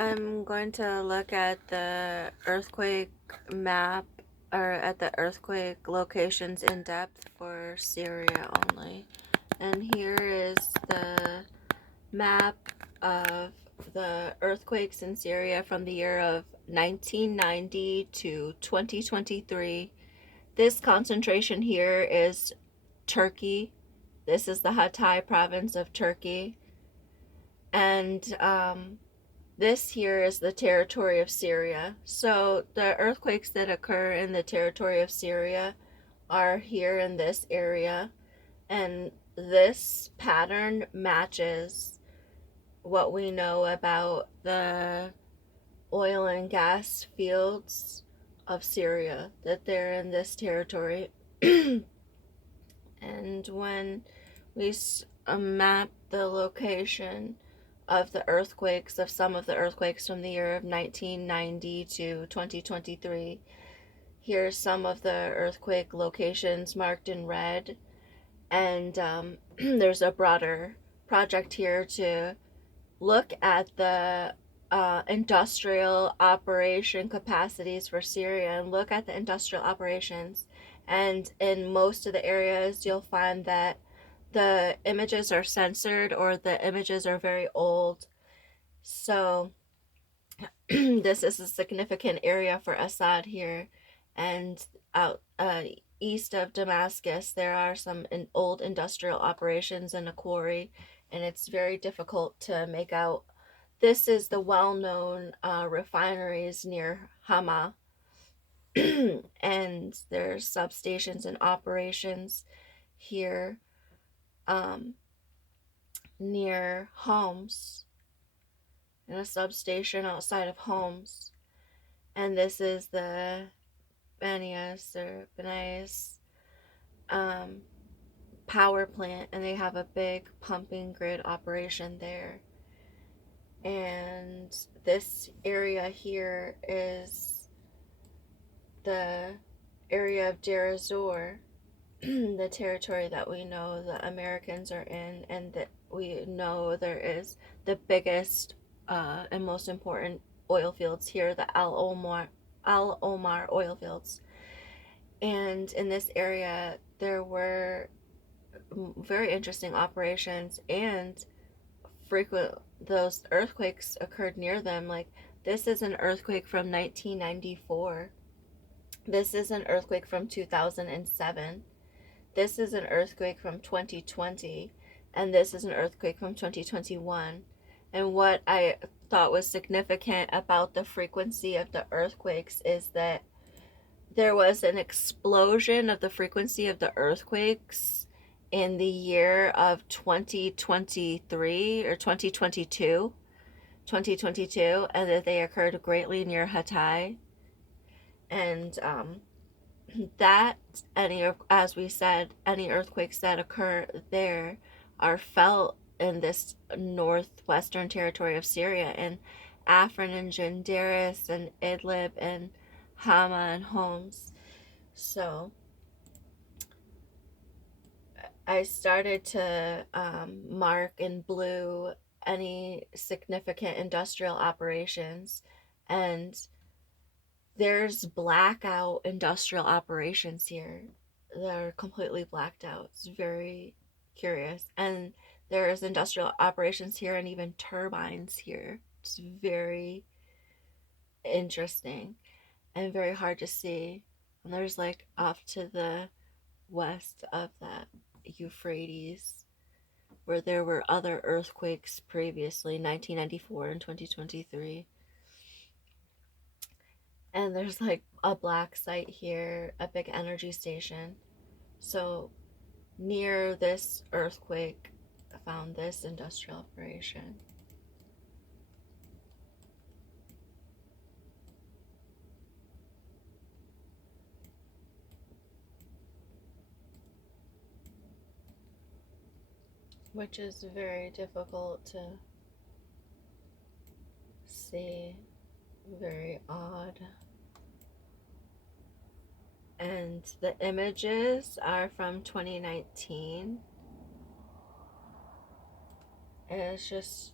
I'm going to look at the earthquake map or at the earthquake locations in depth for Syria only. And here is the map of the earthquakes in Syria from the year of 1990 to 2023. This concentration here is Turkey. This is the Hatay province of Turkey. And this here is the territory of Syria. So the earthquakes that occur in the territory of Syria are here in this area. And this pattern matches what we know about the oil and gas fields of Syria, that they're in this territory. And when we map the location of the earthquakes, of some of the earthquakes from the year of 1990 to 2023, here's some of the earthquake locations marked in red. And there's a broader project here to look at the industrial operation capacities for Syria and look at the industrial operations. And in most of the areas, you'll find that the images are censored or the images are very old. So this is a significant area for Assad here. And out east of Damascus, there are some old industrial operations in a quarry, and it's very difficult to make out. This is the well-known refineries near Hama, and there's substations and operations here near Homs, in a substation outside of Homs. And this is the Benias power plant, and they have a big pumping grid operation there. And this area here is the area of Deir ez-Zor, the territory that we know the Americans are in, and that we know there is the biggest and most important oil fields here, the Al Omar oil fields. And in this area, there were very interesting operations, and frequent those earthquakes occurred near them. Like, this is an earthquake from 1994. This is an earthquake from 2007. This is an earthquake from 2020, and this is an earthquake from 2021. And what I thought was significant about the frequency of the earthquakes is that there was an explosion of the frequency of the earthquakes in the year of 2023 or 2022, and that they occurred greatly near Hatay. And that as we said, any earthquakes that occur there are felt in this northwestern territory of Syria, in Afrin and Jandaris and Idlib and Hama and Homs. So I started to mark in blue any significant industrial operations, and there's blackout industrial operations here. They're completely blacked out. It's very curious. And there's industrial operations here and even turbines here. It's very interesting and very hard to see. And there's like off to the west of that Euphrates, where there were other earthquakes previously, 1994 and 2023. And there's like a black site here, a big energy station. So near this earthquake, I found this industrial operation. Which is very difficult to see, very odd. And the images are from 2019. And it's just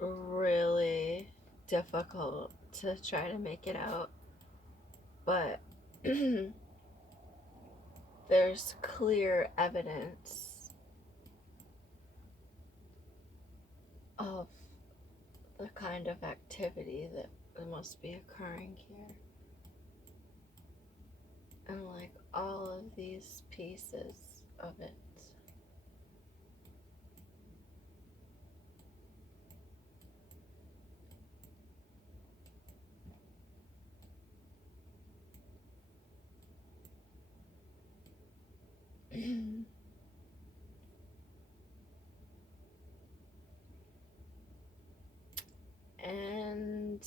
really difficult to try to make it out, but there's clear evidence of the kind of activity that must be occurring here. And like all of these pieces of it. And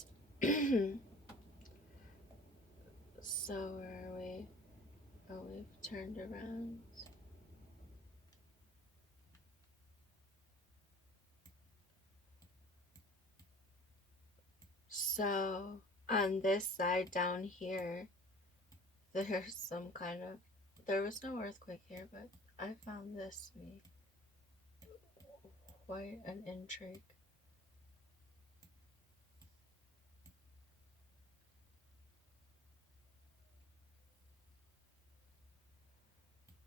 so where are we? Oh, we've turned around. So on this side down here, there's some kind of, there was no earthquake here, but I found this to be quite an intrigue.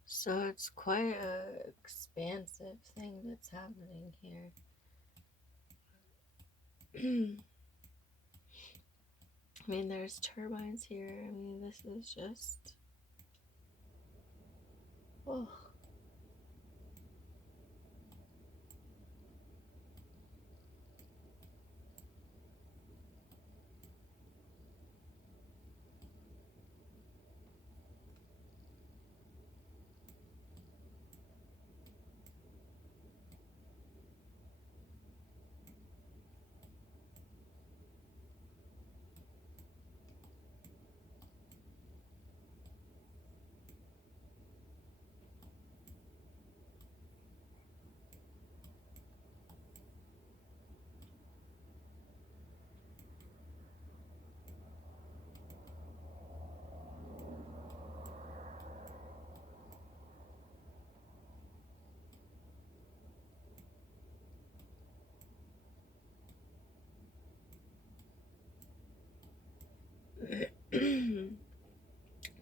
So it's quite a expansive thing that's happening here. I mean, there's turbines here. I mean, this is just, oh.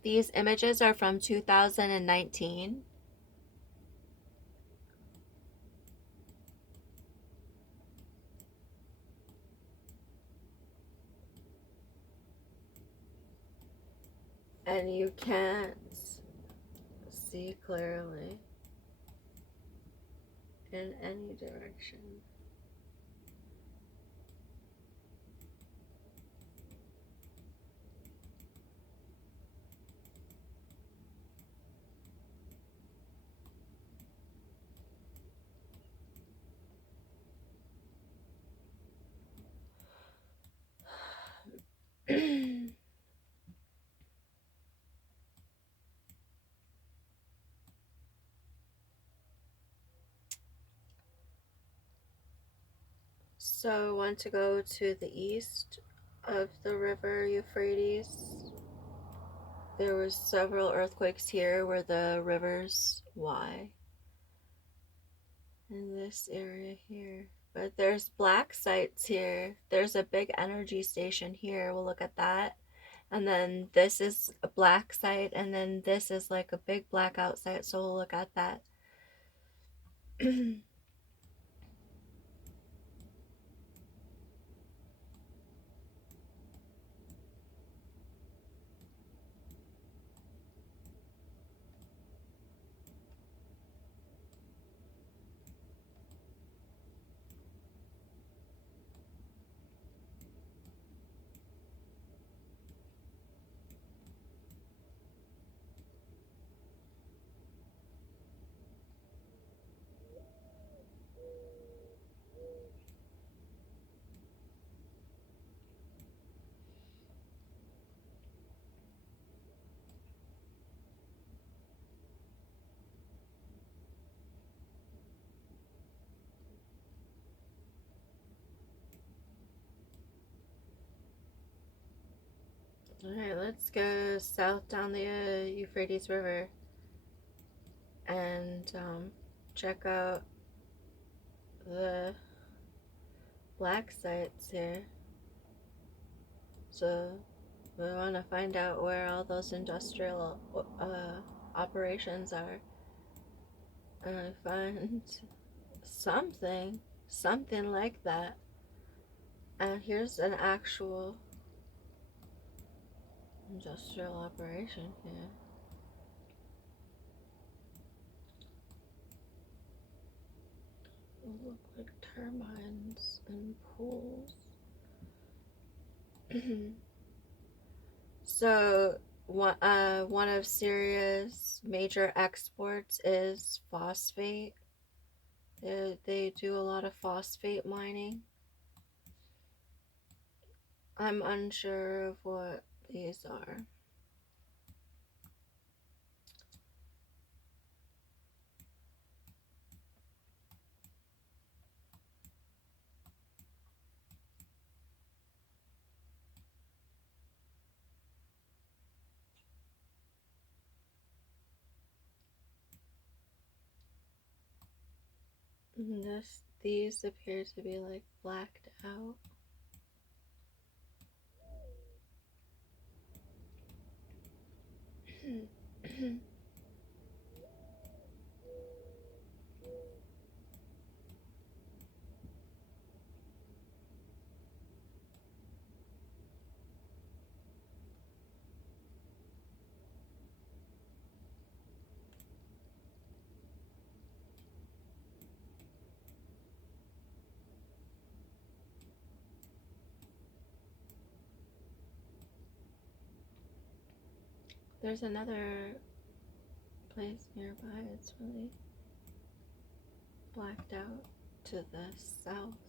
These images are from 2019. And you can't see clearly in any direction. So I want to go to the east of the river Euphrates. There were several earthquakes here where the rivers Y in this area here. But there's black sites here. There's a big energy station here. We'll look at that. And then this is a black site, and then this is like a big blackout site, so we'll look at that. Alright, let's go south down the Euphrates River and check out the black sites here. So we want to find out where all those industrial operations are, and find something like that. And here's an actual industrial operation here. They look like turbines and pools. So one of Syria's major exports is phosphate. They do a lot of phosphate mining. I'm unsure of what these are. These appear to be like blacked out. There's another place nearby. It's really blacked out to the south.